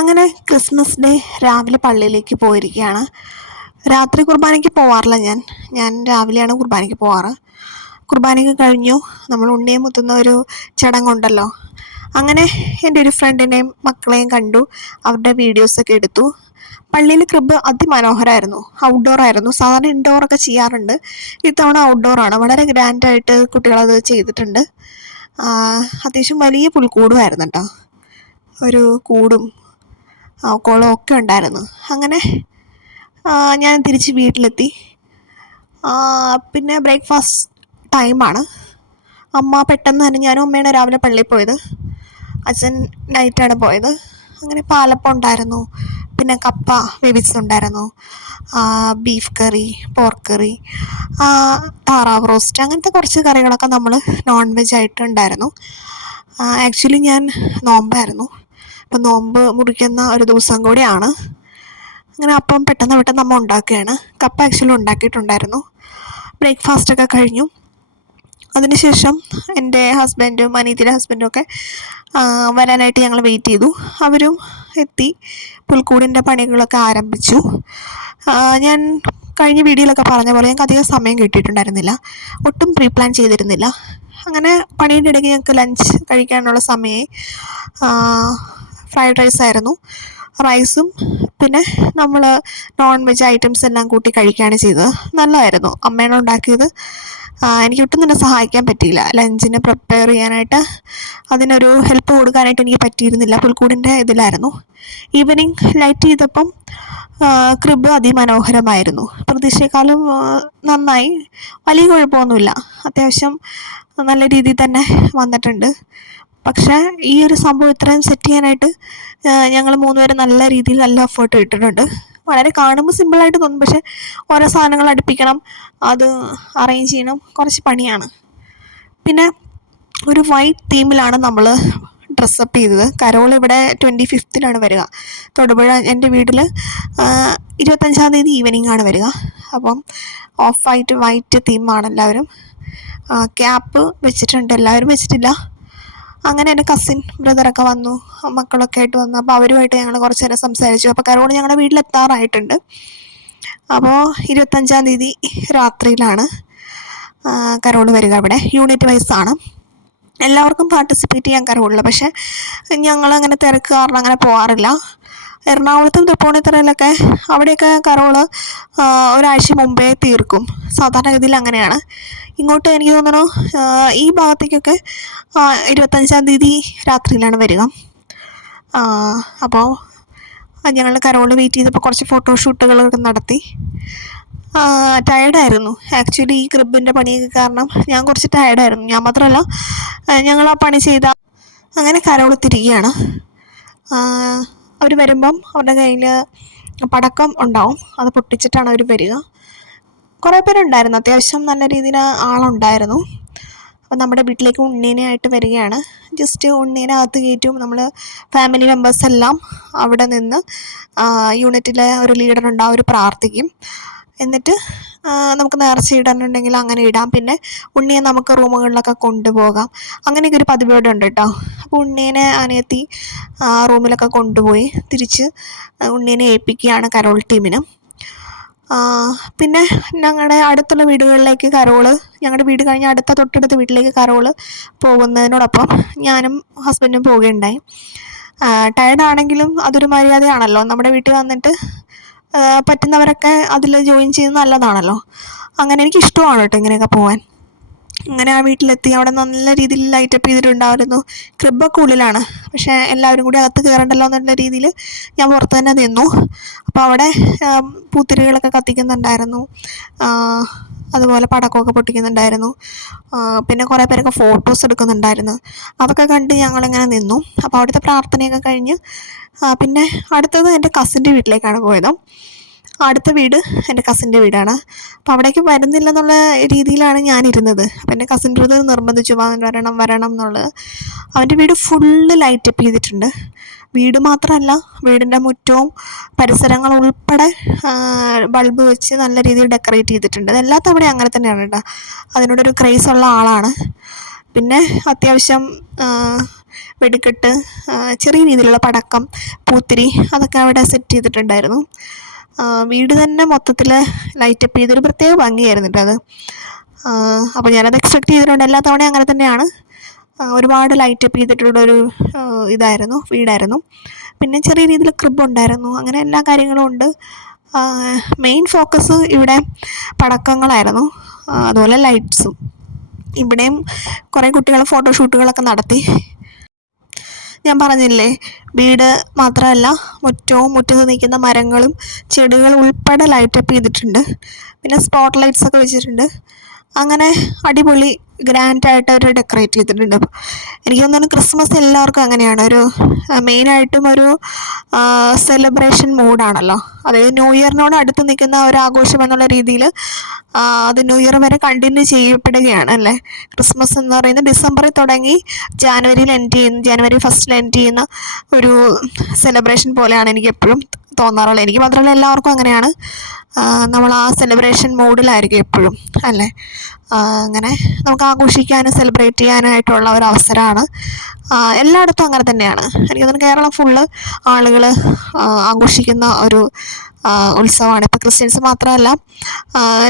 അങ്ങനെ Christmas day രാവിലെ പള്ളിയിലേക്ക് പോയിരിക്കുകയാണ്. രാത്രി കുർബാനയ്ക്ക് പോവാറില്ല ഞാൻ രാവിലെയാണ് കുർബാനയ്ക്ക് പോവാറ്. കുർബാനയ്ക്ക് കഴിഞ്ഞു നമ്മൾ ഉണ്ണിയെ മുത്തുന്ന ഒരു ചടങ്ങുണ്ടല്ലോ. അങ്ങനെ എൻ്റെ ഒരു ഫ്രണ്ടിനെയും മക്കളെയും കണ്ടു, അവരുടെ വീഡിയോസൊക്കെ എടുത്തു. പള്ളിയിൽ ക്രിബ് അതിമനോഹരമായിരുന്നു. ഔട്ട്ഡോർ ആയിരുന്നു. സാധാരണ ഇൻഡോറൊക്കെ ചെയ്യാറുണ്ട്, ഇത്തവണ ഔട്ട്ഡോറാണ്. വളരെ ഗ്രാൻഡായിട്ട് കുട്ടികളത് ചെയ്തിട്ടുണ്ട്. അത്യാവശ്യം വലിയ പുൽക്കൂടുമായിരുന്നു കേട്ടോ. ഒരു കൂടും കുളവും ഒക്കെ ഉണ്ടായിരുന്നു. അങ്ങനെ ഞാൻ തിരിച്ച് വീട്ടിലെത്തി. പിന്നെ ബ്രേക്ക്ഫാസ്റ്റ് ടൈമാണ്. അമ്മ പെട്ടെന്ന് തന്നെ, ഞാനും അമ്മയാണ് രാവിലെ പള്ളിയിൽ പോയത്, അച്ഛൻ നൈറ്റാണ് പോയത്. അങ്ങനെ പാലപ്പം ഉണ്ടായിരുന്നു, പിന്നെ കപ്പ വേവിച്ചതുണ്ടായിരുന്നു, ബീഫ് കറി, പോർക്ക് കറി, താറാവ് റോസ്റ്റ്, അങ്ങനത്തെ കുറച്ച് കറികളൊക്കെ നമ്മൾ നോൺ വെജ് ആയിട്ടുണ്ടായിരുന്നു. ആക്ച്വലി ഞാൻ നോമ്പായിരുന്നു. അപ്പം നോമ്പ് മുറിക്കുന്ന ഒരു ദിവസം കൂടിയാണ്. അങ്ങനെ അപ്പം പെട്ടെന്ന് നമ്മൾ ഉണ്ടാക്കുകയാണ്. കപ്പ ആക്ച്വലി ഉണ്ടാക്കിയിട്ടുണ്ടായിരുന്നു. ബ്രേക്ക്ഫാസ്റ്റൊക്കെ കഴിഞ്ഞു. അതിനുശേഷം എൻ്റെ ഹസ്ബൻഡും അനീതിയുടെ ഹസ്ബൻഡും ഒക്കെ വരാനായിട്ട് ഞങ്ങൾ വെയിറ്റ് ചെയ്തു. അവരും എത്തി. പുൽക്കൂടിൻ്റെ പണികളൊക്കെ ആരംഭിച്ചു. ഞാൻ കഴിഞ്ഞ വീഡിയോയിലൊക്കെ പറഞ്ഞ പോലെ ഞങ്ങൾക്ക് അധികം സമയം കിട്ടിയിട്ടുണ്ടായിരുന്നില്ല, ഒട്ടും പ്രീ പ്ലാൻ ചെയ്തിരുന്നില്ല. അങ്ങനെ പണിയുടെ ഇടയ്ക്ക് ഞങ്ങൾക്ക് ലഞ്ച് കഴിക്കാനുള്ള സമയമായി. ഫ്രൈഡ് റൈസ് ആയിരുന്നു. റൈസും പിന്നെ നമ്മൾ നോൺ വെജ് ഐറ്റംസ് എല്ലാം കൂട്ടി കഴിക്കുകയാണ് ചെയ്തത്. നല്ലതായിരുന്നു. അമ്മയാണ് ഉണ്ടാക്കിയത്. എനിക്ക് ഒട്ടും തന്നെ സഹായിക്കാൻ പറ്റിയില്ല ലഞ്ചിന് പ്രിപ്പയർ ചെയ്യാനായിട്ട്. അതിനൊരു ഹെൽപ്പ് കൊടുക്കാനായിട്ട് എനിക്ക് പറ്റിയിരുന്നില്ല, പുൽക്കൂടിൻ്റെ ഇതിലായിരുന്നു. ഈവനിങ് ലൈറ്റ് ചെയ്തപ്പം ക്രിബ് അതിമനോഹരമായിരുന്നു. പ്രതീക്ഷയെക്കാളും നന്നായി. വലിയ കുഴപ്പമൊന്നുമില്ല, അത്യാവശ്യം നല്ല രീതിയിൽ തന്നെ വന്നിട്ടുണ്ട്. പക്ഷേ ഈ ഒരു സംഭവം ഇത്രയും സെറ്റ് ചെയ്യാനായിട്ട് ഞങ്ങൾ മൂന്നുപേരും നല്ല രീതിയിൽ നല്ല എഫേർട്ട് ഇട്ടിട്ടുണ്ട്. വളരെ കാണുമ്പോൾ സിമ്പിളായിട്ട് തോന്നും, പക്ഷേ ഓരോ സാധനങ്ങൾ അടുപ്പിക്കണം, അത് അറേഞ്ച് ചെയ്യണം, കുറച്ച് പണിയാണ്. പിന്നെ ഒരു വൈറ്റ് തീമിലാണ് നമ്മൾ ഡ്രസ്സപ്പ് ചെയ്തത്. കരോൾ ഇവിടെ 25th വരിക. തൊടുപുഴ എൻ്റെ വീട്ടിൽ 25-ാം തീയതി ഈവനിങ് ആണ് വരിക. അപ്പം ഓഫ് വൈറ്റ് തീമാണ് എല്ലാവരും. ക്യാപ്പ് വെച്ചിട്ടുണ്ട്, എല്ലാവരും വെച്ചിട്ടില്ല. അങ്ങനെ എൻ്റെ കസിൻ ബ്രദറൊക്കെ വന്നു, മക്കളൊക്കെ ആയിട്ട് വന്നു. അപ്പോൾ അവരുമായിട്ട് ഞങ്ങൾ കുറച്ച് നേരം സംസാരിച്ചു. അപ്പോൾ കരോൾ ഞങ്ങളുടെ വീട്ടിലെത്താറായിട്ടുണ്ട്. അപ്പോൾ 25-ാം തീയതി രാത്രിയിലാണ് കരോൾ വരിക. ഇവിടെ യൂണിറ്റ് വൈസാണ്. എല്ലാവർക്കും പാർട്ടിസിപ്പേറ്റ് ചെയ്യാൻ കരോളില്ല, പക്ഷേ ഞങ്ങളങ്ങനെ തിരക്ക് കാരണം അങ്ങനെ പോകാറില്ല. എറണാകുളത്തും തൃപ്പൂണിത്തുറയിലൊക്കെ അവിടെയൊക്കെ കരോള് ഒരാഴ്ച മുമ്പേ തീർക്കും. സാധാരണഗതിയിൽ അങ്ങനെയാണ്. ഇങ്ങോട്ട് എനിക്ക് തോന്നുന്നു ഈ ഭാഗത്തേക്കൊക്കെ 25-ാം തീയതി രാത്രിയിലാണ് വരിക. അപ്പോൾ ഞങ്ങൾ കരോള് വെയിറ്റ് ചെയ്തപ്പോൾ കുറച്ച് ഫോട്ടോഷൂട്ടുകളൊക്കെ നടത്തി. ടയേർഡായിരുന്നു ആക്ച്വലി. ഈ ക്രിബിൻ്റെ പണിയൊക്കെ കാരണം ഞാൻ കുറച്ച് ടയേർഡായിരുന്നു. ഞാൻ മാത്രമല്ല, ഞങ്ങൾ ആ പണി ചെയ്ത. അങ്ങനെ കരോള് തിരികെയാണ്. അവർ വരുമ്പം അവരുടെ കയ്യിൽ പടക്കം ഉണ്ടാവും, അത് പൊട്ടിച്ചിട്ടാണ് അവർ വരിക. കുറേ പേരുണ്ടായിരുന്നു, അത്യാവശ്യം നല്ല രീതിയിൽ ആളുണ്ടായിരുന്നു. അപ്പോൾ നമ്മുടെ വീട്ടിലേക്ക് ഉണ്ണീനെ ആയിട്ട് വരികയാണ്. ജസ്റ്റ് ഉണ്ണീനെ അകത്ത് കയറ്റും. നമ്മൾ ഫാമിലി മെമ്പേഴ്സ് എല്ലാം അവിടെ നിന്ന് യൂണിറ്റിലെ ഒരു ലീഡർ ഉണ്ടാവും, അവർ പ്രാർത്ഥിക്കും. എന്നിട്ട് നമുക്ക് നേർച്ച ഇടാനുണ്ടെങ്കിൽ അങ്ങനെ ഇടാം. പിന്നെ ഉണ്ണിയെ നമുക്ക് റൂമുകളിലൊക്കെ കൊണ്ടുപോകാം. അങ്ങനെയൊക്കെ ഒരു പതിവേട് ഉണ്ട് കേട്ടോ. അപ്പോൾ ഉണ്ണീനെ അനിയത്തി റൂമിലൊക്കെ കൊണ്ടുപോയി തിരിച്ച് ഉണ്ണീനെ ഏൽപ്പിക്കുകയാണ് കരോൾ ടീമിന്. പിന്നെ ഞങ്ങളുടെ അടുത്തുള്ള വീടുകളിലേക്ക് കരോള്, ഞങ്ങളുടെ വീട് കഴിഞ്ഞ് തൊട്ടടുത്ത വീട്ടിലേക്ക് കരോള് പോകുന്നതിനോടൊപ്പം ഞാനും ഹസ്ബൻഡും പോവുകയുണ്ടായി. ടയർഡാണെങ്കിലും അതൊരു മര്യാദയാണല്ലോ. നമ്മുടെ വീട്ടിൽ വന്നിട്ട് പറ്റുന്നവരൊക്കെ അതിൽ ജോയിൻ ചെയ്യുന്നത് നല്ലതാണല്ലോ. അങ്ങനെ എനിക്കിഷ്ടമാണ് കേട്ടോ ഇങ്ങനെയൊക്കെ പോകാൻ. അങ്ങനെ ആ വീട്ടിലെത്തി. അവിടെ നല്ല രീതിയിൽ ലൈറ്റപ്പ് ചെയ്തിട്ടുണ്ടായിരുന്നു. ക്രിബൊക്കെ ഉള്ളിലാണ്, പക്ഷേ എല്ലാവരും കൂടി അകത്ത് കയറണ്ടല്ലോ എന്നുള്ള രീതിയിൽ ഞാൻ പുറത്ത് തന്നെ നിന്നു. അപ്പോൾ അവിടെ പൂത്തിരികളൊക്കെ കത്തിക്കുന്നുണ്ടായിരുന്നു, അതുപോലെ പടക്കമൊക്കെ പൊട്ടിക്കുന്നുണ്ടായിരുന്നു. പിന്നെ കുറേ പേരൊക്കെ ഫോട്ടോസ് എടുക്കുന്നുണ്ടായിരുന്നു. അതൊക്കെ കണ്ട് ഞങ്ങളിങ്ങനെ നിന്നു. അപ്പോൾ അവിടുത്തെ പ്രാർത്ഥനയൊക്കെ കഴിഞ്ഞ് പിന്നെ അടുത്തത് എൻ്റെ കസിൻ്റെ വീട്ടിലേക്കാണ് പോയത്. അടുത്ത വീട് എൻ്റെ കസിൻ്റെ വീടാണ്. അപ്പോൾ അവിടേക്ക് വരുന്നില്ലെന്നുള്ള രീതിയിലാണ് ഞാനിരുന്നത്. അപ്പോൾ എൻ്റെ കസിൻ ബ്രദർ നിർബന്ധിച്ചു, വരണം എന്നുള്ളത്. അവൻ്റെ വീട് ഫുള്ള് ലൈറ്റപ്പ് ചെയ്തിട്ടുണ്ട്. വീട് മാത്രമല്ല, വീടിൻ്റെ മുറ്റവും പരിസരങ്ങളും ഉൾപ്പെടെ ബൾബ് വെച്ച് നല്ല രീതിയിൽ ഡെക്കറേറ്റ് ചെയ്തിട്ടുണ്ട്. എല്ലാ തവണയും അങ്ങനെ തന്നെയാണ് കേട്ടോ. അതിനോടൊരു ക്രേസുള്ള ആളാണ്. പിന്നെ അത്യാവശ്യം വെടിക്കെട്ട്, ചെറിയ രീതിയിലുള്ള പടക്കം, പൂത്തിരി അതൊക്കെ അവിടെ സെറ്റ് ചെയ്തിട്ടുണ്ടായിരുന്നു. വീട് തന്നെ മൊത്തത്തിൽ ലൈറ്റപ്പ് ചെയ്തൊരു പ്രത്യേക ഭംഗിയായിരുന്നു കേട്ടോ അത്. അപ്പോൾ ഞാനത് എക്സ്പെക്റ്റ് ചെയ്തിട്ടുണ്ട്. എല്ലാ തവണയും അങ്ങനെ തന്നെയാണ്. ഒരുപാട് ലൈറ്റപ്പ് ചെയ്തിട്ടുള്ളൊരു വീടായിരുന്നു. പിന്നെ ചെറിയ രീതിയിൽ ക്രിബ് ഉണ്ടായിരുന്നു. അങ്ങനെ എല്ലാ കാര്യങ്ങളും ഉണ്ട്. മെയിൻ ഫോക്കസ് ഇവിടെ പടക്കങ്ങളായിരുന്നു, അതുപോലെ ലൈറ്റ്സും. ഇവിടെയും കുറേ കുട്ടികൾ ഫോട്ടോഷൂട്ടുകളൊക്കെ നടത്തി. ഞാൻ പറഞ്ഞില്ലേ, വീട് മാത്രമല്ല മുറ്റത്ത് നിൽക്കുന്ന മരങ്ങളും ചെടികളും ഉൾപ്പെടെ ലൈറ്റപ്പ് ചെയ്തിട്ടുണ്ട്. പിന്നെ സ്പോട്ട് ലൈറ്റ്സൊക്കെ വെച്ചിട്ടുണ്ട്. അങ്ങനെ അടിപൊളി ഗ്രാൻഡായിട്ട് അവർ ഡെക്കറേറ്റ് ചെയ്തിട്ടുണ്ട്. എനിക്ക് തോന്നുന്നു ക്രിസ്മസ് എല്ലാവർക്കും അങ്ങനെയാണ്, ഒരു മെയിനായിട്ടും ഒരു സെലിബ്രേഷൻ മൂഡാണല്ലോ. അതായത് ന്യൂ ഇയറിനോട് അടുത്ത് നിൽക്കുന്ന ഒരു ആഘോഷം എന്നുള്ള രീതിയിൽ അത് ന്യൂ ഇയർ വരെ കണ്ടിന്യൂ ചെയ്യപ്പെടുകയാണ് അല്ലേ. ക്രിസ്മസ് എന്ന് പറയുന്നത് ഡിസംബറിൽ തുടങ്ങി ജാനുവരി 1 എൻഡ് ചെയ്യുന്ന ഒരു സെലിബ്രേഷൻ പോലെയാണ് എനിക്ക് എപ്പോഴും തോന്നാറുള്ളത്. എനിക്ക് മാത്രമല്ല, എല്ലാവർക്കും അങ്ങനെയാണ്. നമ്മൾ ആ സെലിബ്രേഷൻ മൂഡിലായിരിക്കും എപ്പോഴും അല്ലേ. അങ്ങനെ നമുക്ക് ആഘോഷിക്കാനും സെലിബ്രേറ്റ് ചെയ്യാനായിട്ടുള്ള ഒരു അവസരമാണ്. എല്ലായിടത്തും അങ്ങനെ തന്നെയാണ്. എനിക്ക് തോന്നുന്നു കേരളം ഫുള്ള് ആളുകൾ ആഘോഷിക്കുന്ന ഒരു ഉത്സവമാണ്. ഇപ്പം ക്രിസ്ത്യൻസ് മാത്രമല്ല,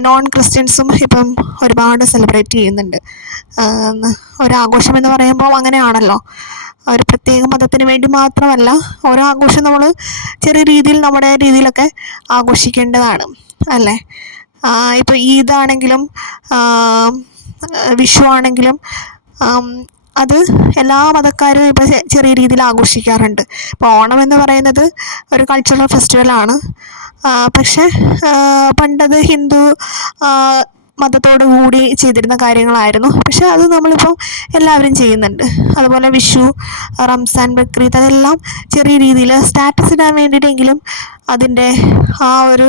നോൺ ക്രിസ്ത്യൻസും ഇപ്പം ഒരുപാട് സെലിബ്രേറ്റ് ചെയ്യുന്നുണ്ട്. ഒരാഘോഷം എന്ന് പറയുമ്പോൾ അങ്ങനെയാണല്ലോ, ഒരു പ്രത്യേക മതത്തിന് വേണ്ടി മാത്രമല്ല, ഓരോ ആഘോഷം നമ്മൾ ചെറിയ രീതിയിൽ നമ്മുടെ രീതിയിലൊക്കെ ആഘോഷിക്കേണ്ടതാണ് അല്ലേ. ഇപ്പോൾ ഈദാണെങ്കിലും വിഷു ആണെങ്കിലും അത് എല്ലാ മതക്കാരും ഇപ്പോൾ ചെറിയ രീതിയിൽ ആഘോഷിക്കാറുണ്ട്. ഇപ്പോൾ ഓണം എന്ന് പറയുന്നത് ഒരു കൾച്ചറൽ ഫെസ്റ്റിവലാണ്. പക്ഷേ പണ്ടത് ഹിന്ദു മതത്തോടു കൂടി ചെയ്തിരുന്ന കാര്യങ്ങളായിരുന്നു. പക്ഷെ അത് നമ്മളിപ്പോൾ എല്ലാവരും ചെയ്യുന്നുണ്ട്. അതുപോലെ വിഷു, റംസാൻ, ബക്രീദ് അതെല്ലാം ചെറിയ രീതിയിൽ സ്റ്റാറ്റസ് ഇടാൻ വേണ്ടിയിട്ടെങ്കിലും അതിൻ്റെ ആ ഒരു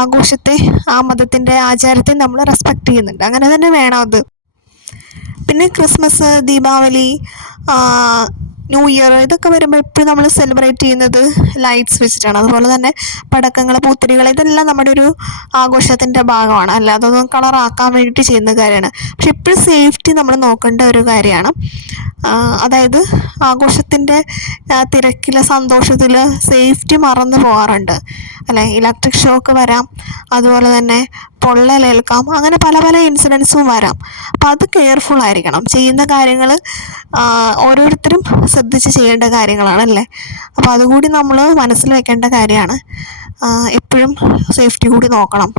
ആഘോഷത്തെ, ആ മതത്തിൻ്റെ ആചാരത്തെ നമ്മൾ റെസ്പെക്റ്റ് ചെയ്യുന്നുണ്ട്. അങ്ങനെ തന്നെ വേണം അത്. പിന്നെ ക്രിസ്മസ്, ദീപാവലി, ന്യൂ ഇയർ ഇതൊക്കെ വരുമ്പോൾ എപ്പോഴും നമ്മൾ സെലിബ്രേറ്റ് ചെയ്യുന്നത് ലൈറ്റ്സ് വെച്ചിട്ടാണ്. അതുപോലെ തന്നെ പടക്കങ്ങൾ, പൂത്തിരികൾ ഇതെല്ലാം നമ്മുടെ ഒരു ആഘോഷത്തിൻ്റെ ഭാഗമാണ്. അല്ല, അതൊന്നും കളറാക്കാൻ വേണ്ടിയിട്ട് ചെയ്യുന്ന കാര്യമാണ്. പക്ഷെ എപ്പോഴും സേഫ്റ്റി നമ്മൾ നോക്കേണ്ട ഒരു കാര്യമാണ്. അതായത് ആഘോഷത്തിൻ്റെ തിരക്കിൽ, സന്തോഷത്തിൽ സേഫ്റ്റി മറന്നു പോകാറുണ്ട് അല്ലേ. ഇലക്ട്രിക് ഷോക്ക് വരാം, അതുപോലെ തന്നെ പൊള്ളലേൽക്കാം, അങ്ങനെ പല പല ഇൻസിഡൻസും വരാം. അപ്പം അത് കെയർഫുൾ ആയിരിക്കണം. ചെയ്യുന്ന കാര്യങ്ങൾ ഓരോരുത്തരും ശ്രദ്ധിച്ച് ചെയ്യേണ്ട കാര്യങ്ങളാണല്ലേ. അപ്പോൾ അതുകൂടി നമ്മൾ മനസ്സിൽ വെക്കേണ്ട കാര്യമാണ്. എപ്പോഴും സേഫ്റ്റി കൂടി നോക്കണം.